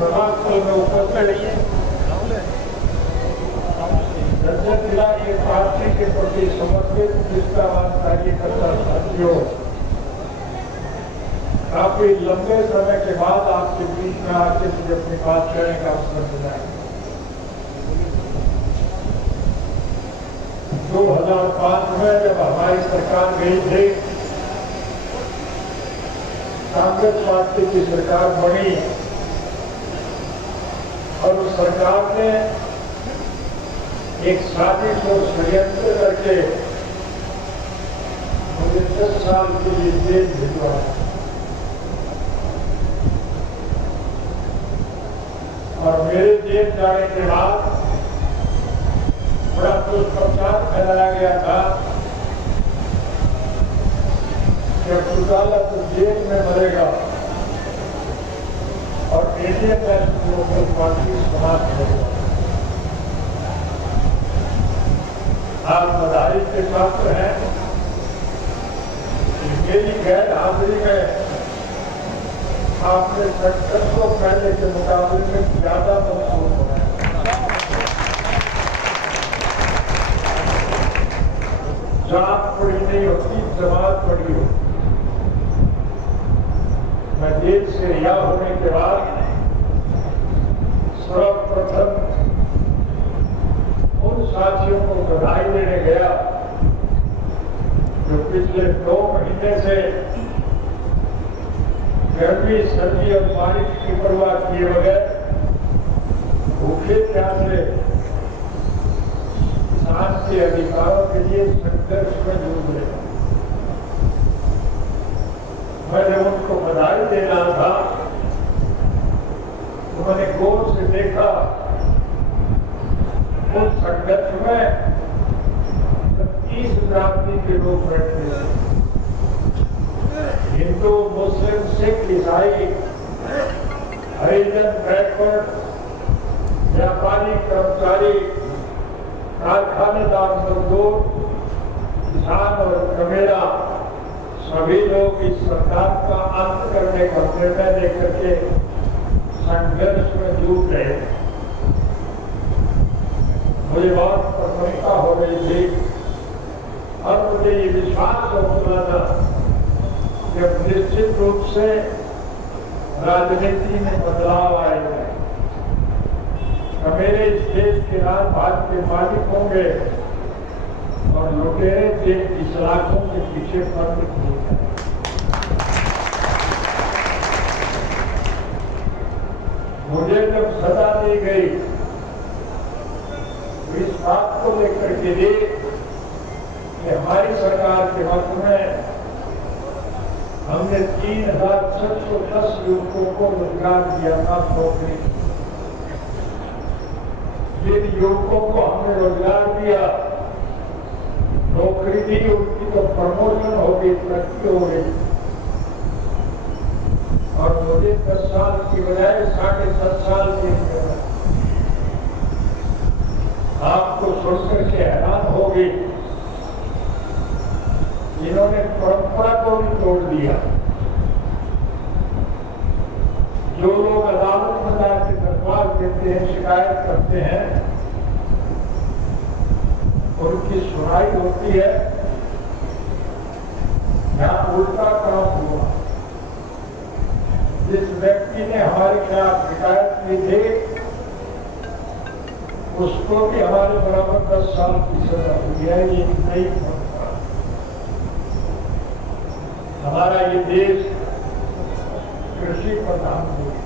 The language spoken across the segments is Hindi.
समाजस्थल में उपस्थित रजत जिला के पार्टी के प्रति समर्पित निष्ठावान कार्यकर्ता साथियों, काफी लंबे समय के बाद आपके बीच में आके मुझे अपनी बात करने का अवसर मिला है। 2005 में जब हमारी सरकार गई थी, कांग्रेस पार्टी की सरकार बनी और उस सरकार ने एक साजिश और षड्यंत्र करके मुझे 10 साल के लिए जेल भिजवाया और मेरे जेल जाने के बाद बड़ा दुष्प्रचार फैलाया गया था कि अब्दुल्ला तो जेल में मरेगा और इंडियन नेशनल लोकल पार्टी समाप्त करेगा। आप बधाई के पात्र हैं। मेरी गैर हाजिरी में आपने सेक्टर को पहले के मुकाबले में ज्यादा महसूस हो रहा है। जात पड़ी नहीं होती, जमात पड़ी होती। मैं जेल से रिहा होने के बाद सर्वप्रथम उन साथियों को बधाई देने गया जो पिछले 2 महीने से गर्मी, सर्दी और बारिश की परवाह किए बगैर भूखे प्यासे किसान के अधिकारों के लिए संघर्ष में जुट गए। मैं जब उनको बधाई दे रहा था तो मैंने गौर से देखा उस संघर्ष में 30 जाति के लोग बैठे थे। हिंदू, मुस्लिम, सिख, ईसाई, हरिजन, बैकवर्ड, व्यापारी, कर्मचारी, कारखानेदार, मजदूर, किसान और कमेरा सभी लोग इस सरकार का अंत करने का निर्णय लेकर के संघर्ष में जुट रहे थे। मुझे बहुत प्रसन्नता हो रही थी और मुझे ये विश्वास होता था कि निश्चित रूप से राजनीति में बदलाव आएगा। मेरे इस देश के राजभाग के मालिक होंगे और लुटेरे देश की सलाखों के पीछे फर्क नहीं है। मुझे जब सजा दी गई इस बात को लेकर के लिए कि हमारी सरकार के वक्त में हमने 3610 युवकों को रोजगार दिया था। नौकरी, जिन युवकों को हमने रोजगार दिया, नौकरी दी, उनकी तो प्रमोशन हो गई, तरक्की हो गई और मुझे 10 साल की बजाय 7.5 साल की मिला। आपको सुनकर के हैरान होगी, इन्होंने परंपरा को भी तोड़ दिया। जो लोग अदालत में जाकर दरख्वास्त देते हैं, शिकायत करते हैं, उनकी सुनाई होती है। यहाँ उल्टा काम हुआ। जिस व्यक्ति ने हमारे खिलाफ शिकायत की थी उसको भी हमारे बराबर 10 साल की सजा हुई है। ये नहीं होता। हमारा ये देश कृषि प्रधान देश,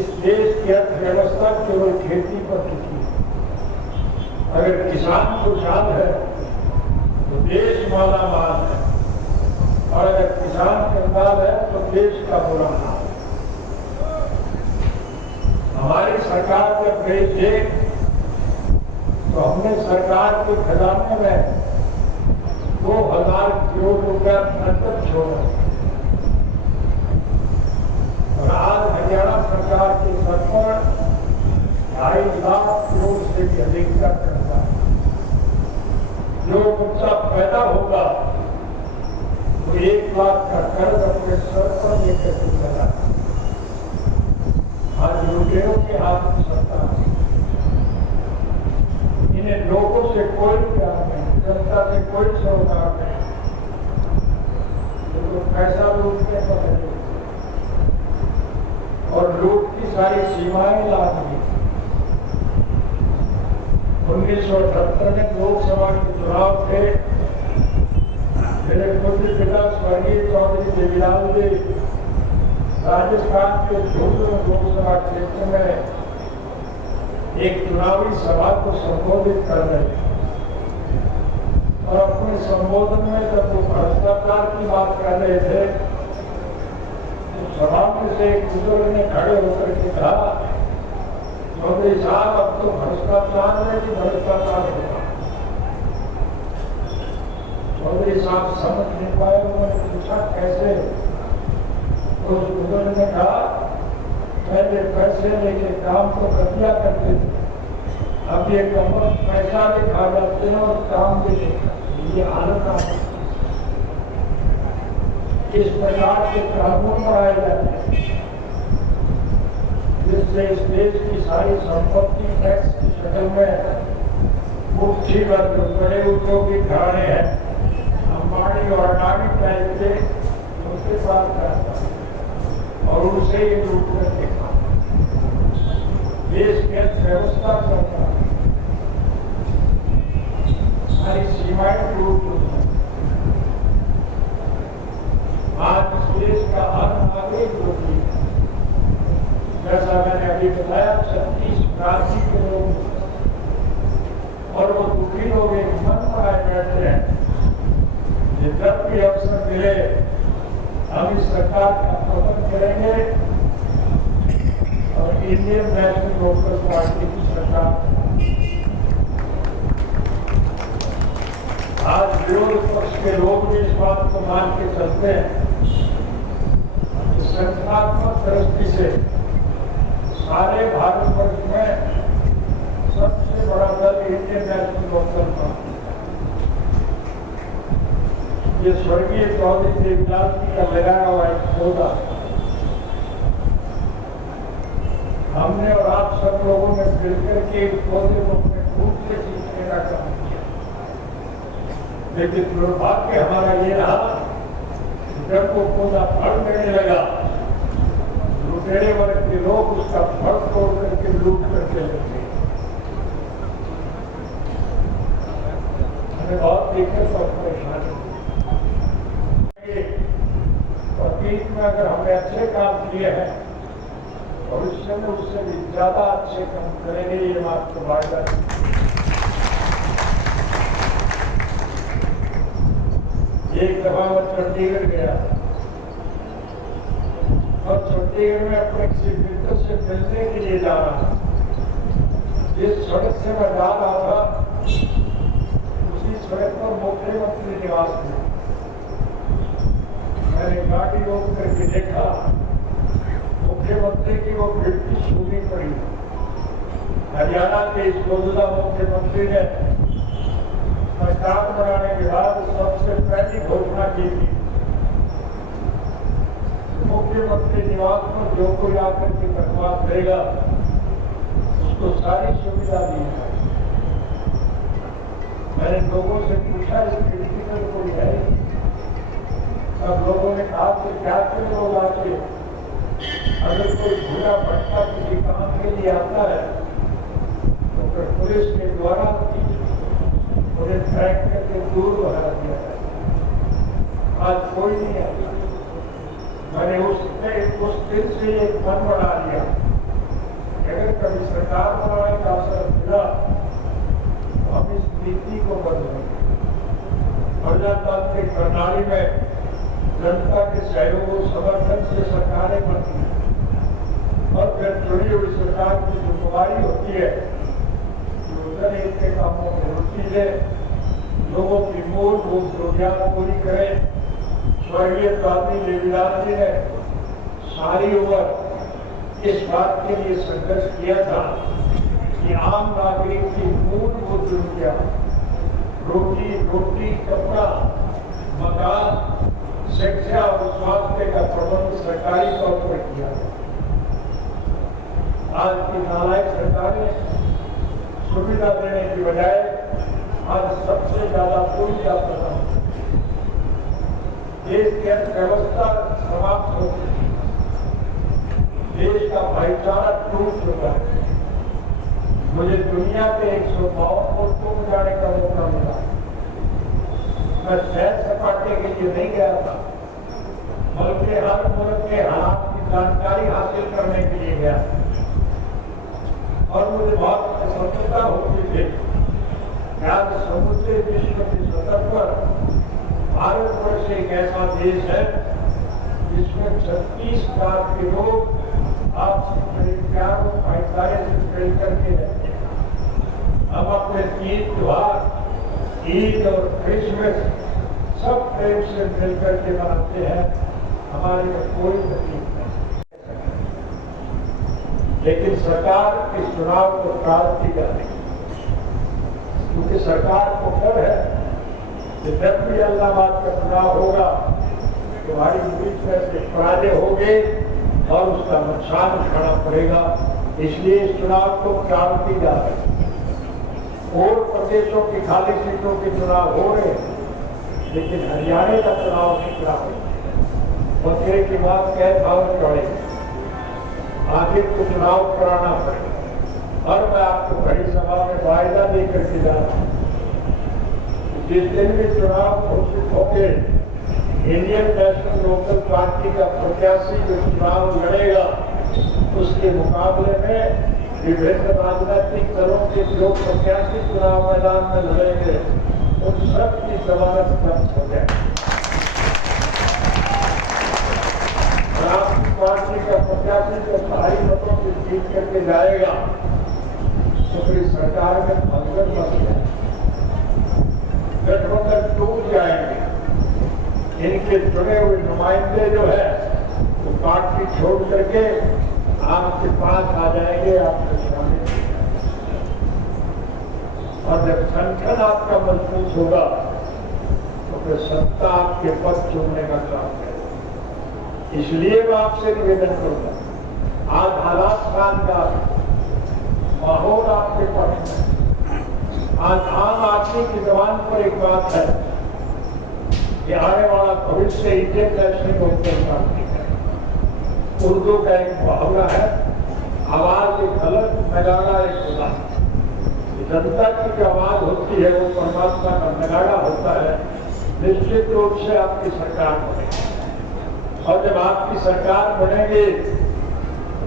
इस देश की अर्थव्यवस्था केवल खेती पर टिकी है। अगर किसान खुशहाल है तो देश मालामाल है और अगर किसान कंगाल है तो देश का बुरा हाल। हमारी सरकार जब गई थी तो हमने सरकार के खजाने में 2000 करोड़ रुपया नकद छोड़ा और आज हरियाणा सरकार के स्तर पर 2.5 लाख करोड़ से भी अधिक का कर्जा है। जो बच्चा पैदा होगा वो 1 लाख का कर्ज अपने सर पर लेकर के चला। सारी सीमाएं लाद दी। 1978 में लोकसभा के चुनाव थे। मेरे पूज्य पिता स्वर्गीय चौधरी देवीलाल जी राजस्थान के जोधपुर लोकसभा क्षेत्र में एक चुनावी सभा को संबोधित कर रहे थे और अपने संबोधन में जब वो भ्रष्टाचार की बात कर रहे थे तो सभा में से एक बुजुर्ग ने खड़े होकर के कहा, चौधरी साहब अब तो भ्रष्टाचार है कि भ्रष्टाचार होगा। चौधरी साहब समझ नहीं पाए। उन्होंने पूछा कैसे? तो उस बुजुर्ग ने कहा, पहले पैसे लेके काम तो कर दिया करते थे, अब ये कमर पैसा भी खा जाते हैं और काम भी नहीं करते। ये हालत है। इस प्रकार के कानून बनाए जाते हैं जिससे इस देश की सारी संपत्ति टैक्स की शक्ल में मुट्ठी भर बड़े उद्योगी घराने हैं, अंबानी और अडानी टाइप के, उसके पास जाता है और उनसे ये लूट करके देश की अर्थव्यवस्था करता है, सारी सीमाएं लूट होती है। आज इस देश का हर नागरिक दुखी है। जैसा मैंने अभी बताया, 36 राशि के लोग और वो दुखी लोग एक मन बनाए बैठे हैं कि जब भी अवसर मिले हम इस सरकार का पतन करेंगे और इंडियन नेशनल लोकल पार्टी की सरकार। आज विरोध पक्ष के लोग भी इस बात को मान के चलते हैं कि संगठनात्मक दृष्टि से सारे भारतवर्ष में सबसे बड़ा दल इंडियन नेशनल लोकल पार्टी। ये स्वर्गीय चौधरी देवीलाल जी का लगाया हुआ एक पौधा हमने और आप सब लोगों ने मिलकर के इस पौधे को अपने खूब से सींचने का काम किया। लेकिन दुर्भाग्य हमारा ये रहा, जब वो पौधा फल देने लगा, लुटेरे वर्ग के लोग उसका फल तोड़ करके लूट करके लगे। हमें बहुत दिक्कत और परेशानी। अतीत में अगर हमने अच्छे काम किए हैं भविष्य में उससे भी ज्यादा अच्छे काम करेंगे, ये बात तो वायदा है। एक दफा मैं चंडीगढ़ गया और चंडीगढ़ में अपने किसी मित्र से मिलने के लिए जा रहा था। जिस सड़क से मैं जा रहा था उसी सड़क पर मुख्यमंत्री निवास में मैंने गाड़ी रोक करके देखा, मुख्यमंत्री की वो खिड़की छूनी पड़ी। हरियाणा के इस मौजूदा मुख्यमंत्री ने सरकार बनाने के बाद सबसे पहली घोषणा की थी, मुख्यमंत्री निवास में जो कोई आकर के दरख्वास्त देगा उसको सारी सुविधा दी है। मैंने लोगों से पूछा इस खिड़की में कोई है? अब लोगों ने कहा कि क्या कर लोग आके अगर कोई भूरा भटका किसी काम के लिए आता है तो फिर पुलिस के द्वारा उन्हें ट्रैक करके दूर बढ़ा दिया है। आज कोई नहीं आता। मैंने उस दिन से एक मन बना लिया, अगर कभी सरकार बनाने का अवसर मिला तो हम इस नीति को बदलेंगे। प्रजातांत्रिक प्रणाली में जनता के सहयोग और समर्थन से सरकारें बनती हैं और फिर चुनी हुई सरकार की जिम्मेदारी होती है कि उधर इनके कामों में रुचि ले, लोगों की मूलभूत जरूरियात पूरी करें। स्वर्गीय चौधरी देवीलाल जी ने सारी उम्र इस बात के लिए संघर्ष किया था कि आम नागरिक की मूलभूत जरूरियात रोटी, कपड़ा, मकान, शिक्षा और स्वास्थ्य का प्रबंध सरकारी तौर पर किया। आज की नालायक सरकारें सुविधा देने की बजाय आज सबसे ज्यादा पूंजी प्रदान, देश की अर्थव्यवस्था समाप्त हो गई, देश का भाईचारा टूट चुका है। मुझे दुनिया के 152 मुल्कों में जाने का मौका मिला। मैं सैर सपाटे के लिए नहीं गया था, बल्कि हर मुल्क के हालात की जानकारी हासिल करने के लिए गया। और मुझे बहुत प्रसन्नता होती थी कि आज समूचे विश्व के स्तर पर भारतवर्ष एक ऐसा देश है जिसमें 36 लाख के लोग आपसी प्यार और भाईचारे से मिल करके रहते हैं। हम अपने तीज त्योहार, ईद और क्रिसमस सब प्रेम से मिल करके मनाते हैं। हमारे में कोई तकलीफ नहीं, लेकिन सरकार इस चुनाव को टालती जा रही है, क्योंकि सरकार को डर है कि जब भी इलाहाबाद का चुनाव होगा तुम्हारी बीच में से पराजय होगी और उसका नुकसान उठाना पड़ेगा। इसलिए इस चुनाव को टालती जा रही है। और प्रदेशों की खाली सीटों के चुनाव हो रहे हैं, लेकिन हरियाणा का चुनाव नहीं करा रहे। बकरे की बात कह भाव चढ़े, आगे तो चुनाव कराना पड़ेगा। और मैं आपको बड़ी सभा में वायदा देकर के जा रहा हूं, जिस दिन भी चुनाव घोषित होंगे, इंडियन नेशनल लोकल पार्टी का प्रत्याशी जो चुनाव लड़ेगा, उसके मुकाबले में विभिन्न राजनीतिक दलों के जो प्रत्याशी चुनाव मैदान में लड़ेंगे, उन सब की जमानत जब्त हो जाए। और आपकी पार्टी का प्रत्याशी जो भारी मतों से जीत करके जाएगा, तो फिर सरकार में भंगन बन जाए, गठबंधन टूट जाएंगे। इनके चुने हुए नुमाइंदे जो है वो पार्टी छोड़ करके आपके पास आ जाएंगे, आपके सामने। और जब संगठन आपका मजबूत होगा तो फिर सत्ता आपके पद चुनने का काम करेगा। इसलिए मैं आपसे निवेदन करूंगा, आज हालात शानदार, माहौल आपके पक्ष में। आज आम आदमी की जबान पर एक बात है कि आने वाला भविष्य इंडियन नेशनल लोकल पार्टी है। उर्दू का एक मुहावरा है, आवाज एक गलत, नगाड़ा एक खुदा। जनता की जो आवाज होती है वो परमात्मा का नगाड़ा होता है। निश्चित रूप से आपकी सरकार बनेगी, और जब आपकी सरकार बनेगी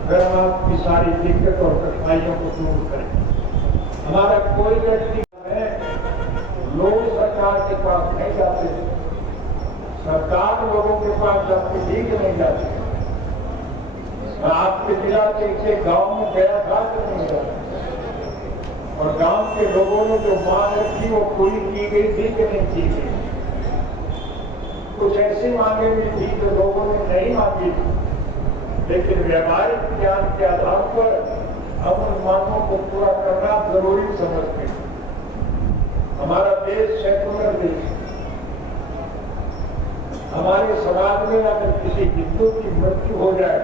फिर हम आपकी सारी दिक्कत और कठिनाइयों को दूर करेंगे। हमारा कोई व्यक्ति लोग सरकार के पास नहीं जाते, सरकार लोगों के पास जाके ठीक नहीं जाती। आपके जिला के गांव में गया था कि नहीं गया, और गांव के लोगों ने जो मांग रखी वो पूरी की गई थी कि नहीं की गई। कुछ ऐसी मांगे भी थी जो लोगों ने नहीं मांगी थी, लेकिन व्यावहारिक ज्ञान के आधार पर हम उन मांगों को पूरा करना जरूरी समझते हैं। हमारा देश सेकुलर देश है। हमारे समाज में अगर किसी हिंदू की मृत्यु हो जाए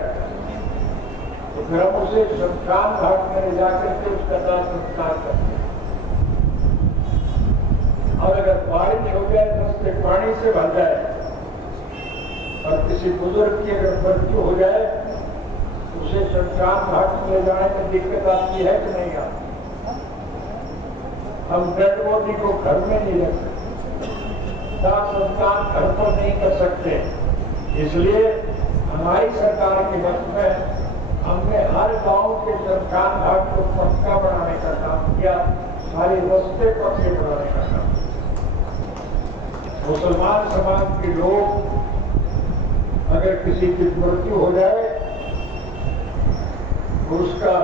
तो फिर हम उसे शमशान घाट में ले जाकर के उसका दाह संस्कार करते हैं। और अगर बारिश हो जाए, रस्ते पानी से भर जाए और किसी बुजुर्ग की अगर मृत्यु हो जाए, उसे शमशान घाट में ले जाने में दिक्कत आती है कि नहीं आती। हम डेड बॉडी को घर में नहीं रख सकते, दाह संस्कार घर पर नहीं कर सकते। इसलिए हमारी सरकार के वक्त में हमने हर गांव के शमशान घाट को पक्का बनाने का काम किया, सारे रास्ते पक्के बनाने का काम किया। मुसलमान समाज के लोग अगर किसी की मृत्यु हो जाए तो उसका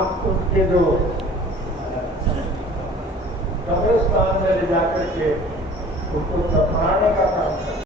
अब उनके जो कब्रिस्तान में ले जाकर के उसको दफनाने का काम करते हैं।